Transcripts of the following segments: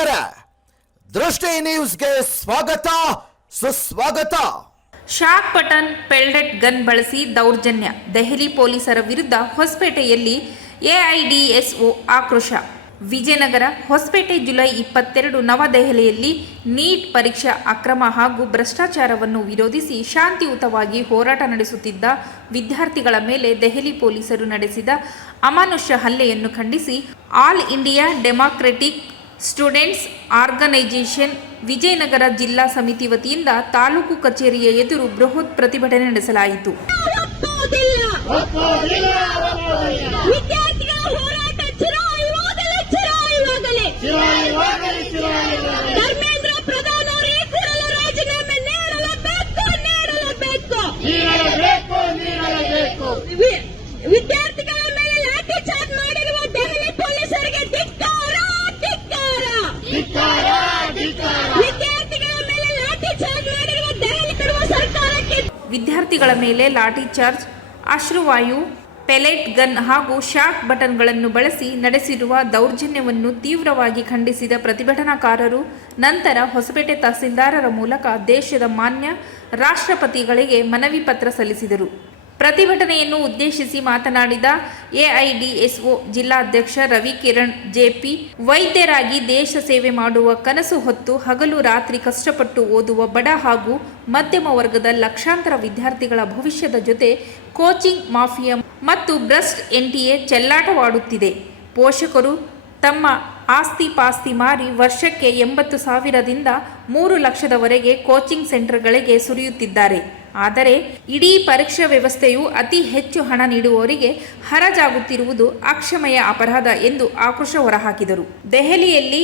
ವೀಕ್ಷಕರೇ, ದೃಷ್ಟಿ ನ್ಯೂಸ್ಗೆ ಸ್ವಾಗತ ಸುಸ್ವಾಗತ. ಶಾಕ್ ಬಟನ್ ಪೆಲ್ಡೆಟ್ ಗನ್ ಬಳಸಿ ದೌರ್ಜನ್ಯ. ದೆಹಲಿ ಪೊಲೀಸರ ವಿರುದ್ಧ ಹೊಸಪೇಟೆಯಲ್ಲಿ ಎಐಡಿಎಸ್ಒ ಆಕ್ರೋಶ. ವಿಜಯನಗರ ಹೊಸಪೇಟೆ ಜುಲೈ 22 ನವದೆಹಲಿಯಲ್ಲಿ ನೀಟ್ ಪರೀಕ್ಷಾ ಅಕ್ರಮ ಹಾಗೂ ಭ್ರಷ್ಟಾಚಾರವನ್ನು ವಿರೋಧಿಸಿ ಶಾಂತಿಯುತವಾಗಿ ಹೋರಾಟ ನಡೆಸುತ್ತಿದ್ದ ವಿದ್ಯಾರ್ಥಿಗಳ ಮೇಲೆ ದೆಹಲಿ ಪೊಲೀಸರು ನಡೆಸಿದ ಅಮಾನುಷ್ಯ ಹಲ್ಲೆಯನ್ನು ಖಂಡಿಸಿ All India Democratic Students Organisation Vijayanagara ಜಿಲ್ಲಾ ಸಮಿತಿ ವತಿಯಿಂದ ತಾಲೂಕು ಕಚೇರಿಯ ಎದುರು ಬೃಹತ್ ಪ್ರತಿಭಟನೆ ನಡೆಸಲಾಯಿತು. ವಿದ್ಯಾರ್ಥಿಗಳ ಮೇಲೆ ಲಾಠಿ ಚಾರ್ಜ್ ಮಾಡಿರುವ ದೆಹಲಿ ಪೊಲೀಸರಿಗೆ ಧಿಕ್ಕಾರ. ವಿದ್ಯಾರ್ಥಿಗಳ ಮೇಲೆ ಲಾಠಿ ಚಾರ್ಜ್ ಮಾಡಿರುವ ದೆಹಲಿ ಸರ್ಕಾರಕ್ಕೆ ವಿದ್ಯಾರ್ಥಿಗಳ ಮೇಲೆ ಲಾಠಿ ಚಾರ್ಜ್, ಅಶ್ರುವಾಯು, ಪೆಲೆಟ್ ಗನ್ ಹಾಗೂ ಶಾಕ್ ಬಟನ್ಗಳನ್ನು ಬಳಸಿ ನಡೆಸಿರುವ ದೌರ್ಜನ್ಯವನ್ನು ತೀವ್ರವಾಗಿ ಖಂಡಿಸಿದ ಪ್ರತಿಭಟನಾಕಾರರು ನಂತರ ಹೊಸಪೇಟೆ ತಹಸೀಲ್ದಾರರ ಮೂಲಕ ದೇಶದ ಮಾನ್ಯ ರಾಷ್ಟ್ರಪತಿಗಳಿಗೆ ಮನವಿ ಪತ್ರ ಸಲ್ಲಿಸಿದರು. ಪ್ರತಿಭಟನೆಯನ್ನು ಉದ್ದೇಶಿಸಿ ಮಾತನಾಡಿದ ಎಐಡಿಎಸ್ಒ ಜಿಲ್ಲಾಧ್ಯಕ್ಷ ರವಿ ಕಿರಣ್ ಜೆಪಿ, ವೈದ್ಯರಾಗಿ ದೇಶ ಸೇವೆ ಮಾಡುವ ಕನಸು ಹೊತ್ತು ಹಗಲು ರಾತ್ರಿ ಕಷ್ಟಪಟ್ಟು ಓದುವ ಬಡ ಹಾಗೂ ಮಧ್ಯಮ ವರ್ಗದ ಲಕ್ಷಾಂತರ ವಿದ್ಯಾರ್ಥಿಗಳ ಭವಿಷ್ಯದ ಜೊತೆ ಕೋಚಿಂಗ್ ಮಾಫಿಯಾ ಮತ್ತು ಭ್ರಷ್ಟ ಎನ್ಟಿಎ ಚೆಲ್ಲಾಟವಾಡುತ್ತಿದೆ. ಪೋಷಕರು ತಮ್ಮ ಆಸ್ತಿ ಪಾಸ್ತಿ ಮಾರಿ ವರ್ಷಕ್ಕೆ 80,000ದಿಂದ 3 ಲಕ್ಷದವರೆಗೆ ಕೋಚಿಂಗ್ ಸೆಂಟರ್ಗಳಿಗೆ ಸುರಿಯುತ್ತಿದ್ದಾರೆ. ಆದರೆ ಇಡೀ ಪರೀಕ್ಷಾ ವ್ಯವಸ್ಥೆಯು ಅತಿ ಹೆಚ್ಚು ಹಣ ನೀಡುವವರಿಗೆ ಹರಾಜಾಗುತ್ತಿರುವುದು ಅಕ್ಷಮ್ಯ ಅಪರಾಧ ಎಂದು ಆಕ್ರೋಶ ಹೊರಹಾಕಿದರು. ದೆಹಲಿಯಲ್ಲಿ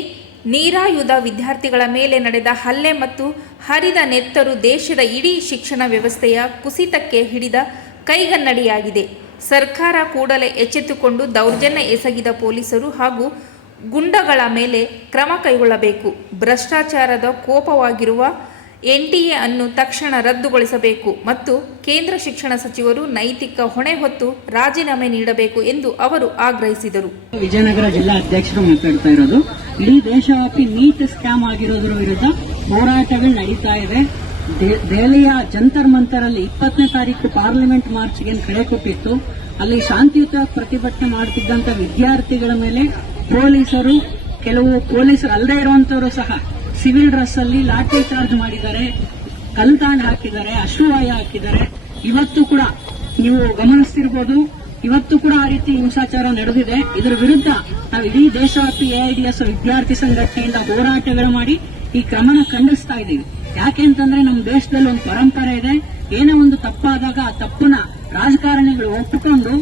ನಿರಾಯುಧ ವಿದ್ಯಾರ್ಥಿಗಳ ಮೇಲೆ ನಡೆದ ಹಲ್ಲೆ ಮತ್ತು ಹರಿದ ನೆತ್ತರು ದೇಶದ ಇಡೀ ಶಿಕ್ಷಣ ವ್ಯವಸ್ಥೆಯ ಕುಸಿತಕ್ಕೆ ಹಿಡಿದ ಕೈಗನ್ನಡಿಯಾಗಿದೆ. ಸರ್ಕಾರ ಕೂಡಲೇ ಎಚ್ಚೆತ್ತುಕೊಂಡು ದೌರ್ಜನ್ಯ ಎಸಗಿದ ಪೊಲೀಸರು ಹಾಗೂ ಗುಂಡಗಳ ಮೇಲೆ ಕ್ರಮ ಕೈಗೊಳ್ಳಬೇಕು. ಭ್ರಷ್ಟಾಚಾರದ ಕೋಪವಾಗಿರುವ ಎನ್ಟಿಎ ಅನ್ನು ತಕ್ಷಣ ರದ್ದುಗೊಳಿಸಬೇಕು ಮತ್ತು ಕೇಂದ್ರ ಶಿಕ್ಷಣ ಸಚಿವರು ನೈತಿಕ ಹೊಣೆ ಹೊತ್ತು ರಾಜೀನಾಮೆ ನೀಡಬೇಕು ಎಂದು ಅವರು ಆಗ್ರಹಿಸಿದರು. ವಿಜಯನಗರ ಜಿಲ್ಲಾ ಅಧ್ಯಕ್ಷರು ಮಾತಾಡ್ತಾ ಇರೋದು. ಇಡೀ ದೇಶವ್ಯಾಪಿ ನೀಟ್ ಸ್ಕ್ಯಾಮ್ ಆಗಿರೋದ್ರ ವಿರುದ್ಧ ಹೋರಾಟಗಳು ನಡೀತಾ ಇದೆ. ದೆಹಲಿಯ ಜಂತರ್ ಮಂತರಲ್ಲಿ 20ನೇ ತಾರೀಕು ಪಾರ್ಲಿಮೆಂಟ್ ಮಾರ್ಚ್ಗೆ ಕರೆ ಕೊಟ್ಟಿತ್ತು. ಅಲ್ಲಿ ಶಾಂತಿಯುತ ಪ್ರತಿಭಟನೆ ಮಾಡುತ್ತಿದ್ದಂತ ವಿದ್ಯಾರ್ಥಿಗಳ ಮೇಲೆ ಪೊಲೀಸರು, ಕೆಲವು ಪೊಲೀಸರು ಅಲ್ಲದೆ ಇರುವಂತವರು ಸಹ ಸಿವಿಲ್ ಡ್ರೆಸ್ ಅಲ್ಲಿ ಲಾಠಿ ಚಾರ್ಜ್ ಮಾಡಿದ್ದಾರೆ, ಕಲ್ತಾಂಡ್ ಹಾಕಿದ್ದಾರೆ, ಅಶ್ರುವಾಯು ಹಾಕಿದ್ದಾರೆ. ಇವತ್ತು ಕೂಡ ನೀವು ಗಮನಿಸ್ತಿರ್ಬೋದು, ಇವತ್ತು ಕೂಡ ಆ ರೀತಿ ಹಿಂಸಾಚಾರ ನಡೆದಿದೆ. ಇದರ ವಿರುದ್ಧ ನಾವು ಇಡೀ ದೇಶವ್ಯಾಪಿ ಎಐಡಿಎಸ್ ವಿದ್ಯಾರ್ಥಿ ಸಂಘಟನೆಯಿಂದ ಹೋರಾಟಗಳು ಮಾಡಿ ಈ ಕ್ರಮನ ಖಂಡಿಸ್ತಾ ಇದ್ದೀವಿ. ಯಾಕೆ ಅಂತಂದ್ರೆ ನಮ್ಮ ದೇಶದಲ್ಲಿ ಒಂದು ಪರಂಪರೆ ಇದೆ. ಏನೋ ಒಂದು ತಪ್ಪಾದಾಗ ಆ ತಪ್ಪನ್ನ ರಾಜಕಾರಣಿಗಳು ಒಪ್ಪಿಕೊಂಡು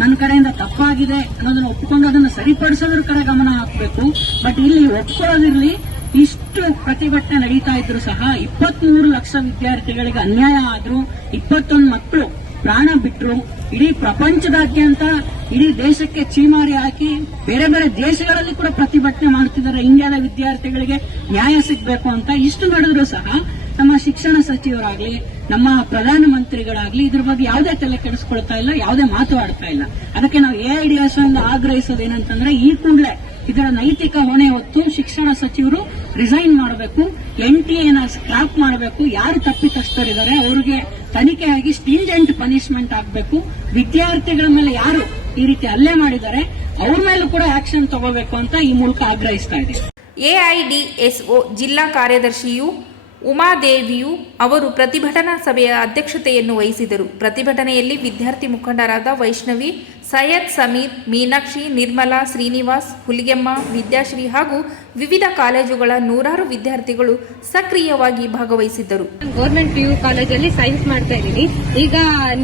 ನನ್ನ ಕಡೆಯಿಂದ ತಪ್ಪಾಗಿದೆ ಅನ್ನೋದನ್ನ ಒಪ್ಪಿಕೊಂಡು ಅದನ್ನು ಸರಿಪಡಿಸೋದ್ರ ಕಡೆ ಗಮನ ಹಾಕಬೇಕು. ಬಟ್ ಇಲ್ಲಿ ಒಪ್ಕೊಳ್ಳೋದಿರ್ಲಿ, ಇಷ್ಟು ಪ್ರತಿಭಟನೆ ನಡೀತಾ ಇದ್ರು ಸಹ 23 ಲಕ್ಷ ವಿದ್ಯಾರ್ಥಿಗಳಿಗೆ ಅನ್ಯಾಯ ಆದ್ರೂ, 21 ಮಕ್ಕಳು ಪ್ರಾಣ ಬಿಟ್ರು. ಇಡೀ ಪ್ರಪಂಚದಾದ್ಯಂತ ಇಡೀ ದೇಶಕ್ಕೆ ಚೀಮಾರಿ ಹಾಕಿ ಬೇರೆ ಬೇರೆ ದೇಶಗಳಲ್ಲಿ ಕೂಡ ಪ್ರತಿಭಟನೆ ಮಾಡ್ತಿದ್ದಾರೆ. ಇಂಡಿಯಾದ ವಿದ್ಯಾರ್ಥಿಗಳಿಗೆ ನ್ಯಾಯ ಸಿಗಬೇಕು ಅಂತ. ಇಷ್ಟು ನಡೆದ್ರು ಸಹ ನಮ್ಮ ಶಿಕ್ಷಣ ಸಚಿವರಾಗ್ಲಿ, ನಮ್ಮ ಪ್ರಧಾನಮಂತ್ರಿಗಳಾಗ್ಲಿ ಇದ್ರ ಬಗ್ಗೆ ಯಾವುದೇ ತಲೆ ಕೆಡಿಸ್ಕೊಳ್ತಾ ಇಲ್ಲ, ಯಾವುದೇ ಮಾತು ಆಡ್ತಾ ಇಲ್ಲ. ಅದಕ್ಕೆ ನಾವು ಎಐಡಿಎಸ್ ಆಗ್ರಹಿಸೋದೇನಂತಂದ್ರೆ ಈ ಕೂಡಲೇ ಇದರ ನೈತಿಕ ಹೊಣೆ ಹೊತ್ತು ಶಿಕ್ಷಣ ಸಚಿವರು ರಿಸೈನ್ ಮಾಡಬೇಕು, ಎನ್ಟಿಎನ ಸ್ಕ್ರಾಪ್ ಮಾಡಬೇಕು. ಯಾರು ತಪ್ಪಿತಸ್ಥರಿದ್ದಾರೆ ಅವರಿಗೆ ತನಿಖೆಯಾಗಿ ಸ್ಟಿಂಜೆಂಟ್ ಪನಿಷ್ಮೆಂಟ್ ಆಗಬೇಕು. ವಿದ್ಯಾರ್ಥಿಗಳ ಮೇಲೆ ಯಾರು ಈ ರೀತಿ ಹಲ್ಲೆ ಮಾಡಿದ್ದಾರೆ ಅವ್ರ ಮೇಲೂ ಕೂಡ ಆಕ್ಷನ್ ತಗೋಬೇಕು ಅಂತ ಈ ಮೂಲಕ ಆಗ್ರಹಿಸ್ತಾ ಇದ್ದೀವಿ. ಎಐಡಿಎಸ್ಒ ಜಿಲ್ಲಾ ಕಾರ್ಯದರ್ಶಿಯು ಉಮಾದೇವಿಯು ಅವರು ಪ್ರತಿಭಟನಾ ಸಭೆಯ ಅಧ್ಯಕ್ಷತೆಯನ್ನು ವಹಿಸಿದರು. ಪ್ರತಿಭಟನೆಯಲ್ಲಿ ವಿದ್ಯಾರ್ಥಿ ಮುಖಂಡರಾದ ವೈಷ್ಣವಿ, ಸೈಯದ್, ಸಮೀರ್, ಮೀನಾಕ್ಷಿ, ನಿರ್ಮಲಾ, ಶ್ರೀನಿವಾಸ್, ಹುಲಿಗೆಮ್ಮ, ವಿದ್ಯಾಶ್ರೀ ಹಾಗೂ ವಿವಿಧ ಕಾಲೇಜುಗಳ ನೂರಾರು ವಿದ್ಯಾರ್ಥಿಗಳು ಸಕ್ರಿಯವಾಗಿ ಭಾಗವಹಿಸಿದ್ದರು. ಗೌರ್ಮೆಂಟ್ PU ಕಾಲೇಜಲ್ಲಿ ಸೈನ್ಸ್ ಮಾಡ್ತಾ ಇದ್ದೀನಿ. ಈಗ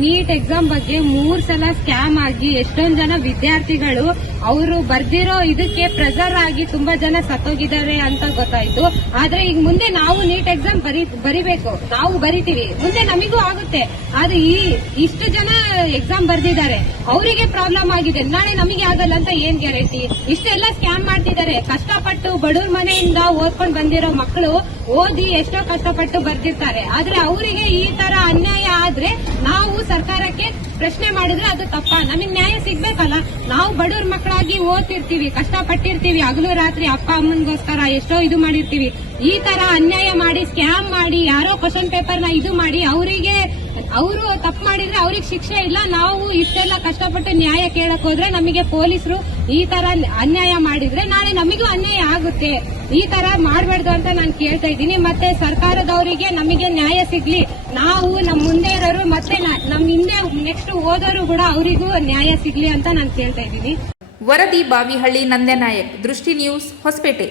ನೀಟ್ ಎಕ್ಸಾಮ್ ಬಗ್ಗೆ 3 ಸಲ ಸ್ಕ್ಯಾಮ್ ಆಗಿ ಎಷ್ಟೊಂದು ಜನ ವಿದ್ಯಾರ್ಥಿಗಳು ಅವರು ಬರ್ದಿರೋ ಇದಕ್ಕೆ ಪ್ರೆಸರ್ ಆಗಿ ತುಂಬಾ ಜನ ಸತ್ತೋಗಿದ್ದಾರೆ ಅಂತ ಗೊತ್ತಾಯ್ತು. ಆದ್ರೆ ಈಗ ಮುಂದೆ ನಾವು ನೀಟ್ ಎಕ್ಸಾಮ್ ಬರಿಬೇಕು, ನಾವು ಬರಿತೀವಿ, ಮುಂದೆ ನಮಗೂ ಆಗುತ್ತೆ. ಆದ್ರೆ ಇಷ್ಟು ಜನ ಎಕ್ಸಾಮ್ ಬರ್ದಿದ್ದಾರೆ, ಅವರಿಗೆ ಪ್ರಾಬ್ಲಮ್ ಆಗಿದೆ, ನಾಳೆ ನಮಗೆ ಆಗಲ್ಲ ಅಂತ ಏನ್ ಗ್ಯಾರಂಟಿ? ಇಷ್ಟೆಲ್ಲ ಸ್ಕ್ಯಾಮ್ ಮಾಡ್ತಿದ್ದಾರೆ. ಕಷ್ಟಪಟ್ಟು ಬಡವ್ರ ಮನೆಯಿಂದ ಓದ್ಕೊಂಡ್ ಬಂದಿರೋ ಮಕ್ಕಳು ಓದಿ ಎಷ್ಟೋ ಕಷ್ಟಪಟ್ಟು ಬರ್ದಿರ್ತಾರೆ. ಆದ್ರೆ ಅವರಿಗೆ ಈ ತರ ಅನ್ಯಾಯ ಆದ್ರೆ ನಾವು ಸರ್ಕಾರಕ್ಕೆ ಪ್ರಶ್ನೆ ಮಾಡಿದ್ರೆ ಅದು ತಪ್ಪ. ನಮಗ್ ನ್ಯಾಯ ಸಿಗ್ಬೇಕಲ್ಲ. ನಾವು ಬಡವ್ರ ಮಕ್ಕಳಾಗಿ ಓದ್ತಿರ್ತೀವಿ, ಕಷ್ಟಪಟ್ಟಿರ್ತೀವಿ, ಹಗಲು ರಾತ್ರಿ ಅಪ್ಪ ಅಮ್ಮನ್ಗೋಸ್ಕರ ಎಷ್ಟೋ ಇದು ಮಾಡಿರ್ತೀವಿ. ಈ ತರ ಅನ್ಯಾಯ ಮಾಡಿ ಸ್ಕ್ಯಾಮ್ ಮಾಡಿ ಯಾರೋ ಕ್ವಶನ್ ಪೇಪರ್ ನ ಇದು ಮಾಡಿ ಅವರು ತಪ್ಪು ಮಾಡಿದ್ರೆ ಅವ್ರಿಗೆ ಶಿಕ್ಷೆ ಇಲ್ಲ. ನಾವು ಇಷ್ಟೆಲ್ಲ ಕಷ್ಟಪಟ್ಟು ನ್ಯಾಯ ಕೇಳಕ್ ಹೋದ್ರೆ ನಮಗೆ ಪೊಲೀಸರು ಈ ತರ ಅನ್ಯಾಯ ಮಾಡಿದ್ರೆ ನಾಳೆ ನಮಗೂ ಅನ್ಯಾಯ ಆಗುತ್ತೆ. ಈ ತರ ಮಾಡಬಾರ್ದು ಅಂತ ನಾನು ಕೇಳ್ತಾ ಇದ್ದೀನಿ. ಮತ್ತೆ ಸರ್ಕಾರದವರಿಗೆ ನಮಗೆ ನ್ಯಾಯ ಸಿಗ್ಲಿ. ನಾವು ನಮ್ಮ ಮುಂದೆ ಇರೋರು ಮತ್ತೆ ನಮ್ ಹಿಂದೆ ನೆಕ್ಸ್ಟ್ ಓದೋರು ಕೂಡ ಅವರಿಗೂ ನ್ಯಾಯ ಸಿಗ್ಲಿ ಅಂತ ನಾನು ಕೇಳ್ತಾ ಇದ್ದೀನಿ. ವರದಿ ಬಾವಿಹಳ್ಳಿ ನಂದ್ಯನಾಯಕ್, ದೃಷ್ಟಿ ನ್ಯೂಸ್, ಹೊಸಪೇಟೆ.